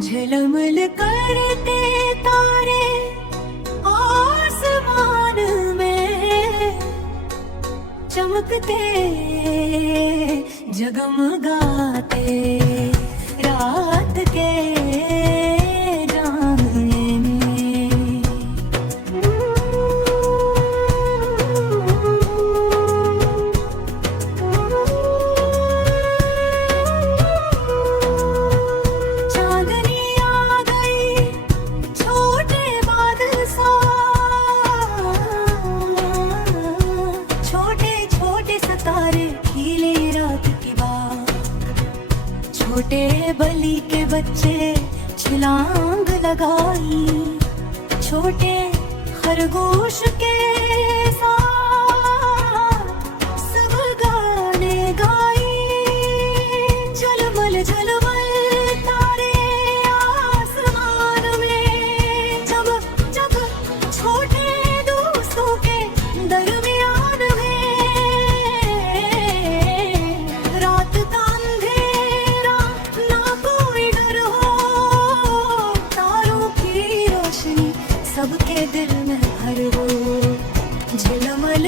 झलमल करते तारे आसमान में, चमकते जगमगाते रात के जाने में। चांदनी आ गई छोटे बादल सा, छोटे छोटे सितारे खिले रात की बात, छोटे बलि के बच्चे छलांग लगाई, छोटे खरगोश के साथ सब गाने गाई। झलमल झलमल तारे आसमान में, चमक चमक छोटे दोस्तों के दरमियान में। रात का अंधेरा ना कोई डर हो, तारों की रोशनी सबके दिल में भर हो। झलमल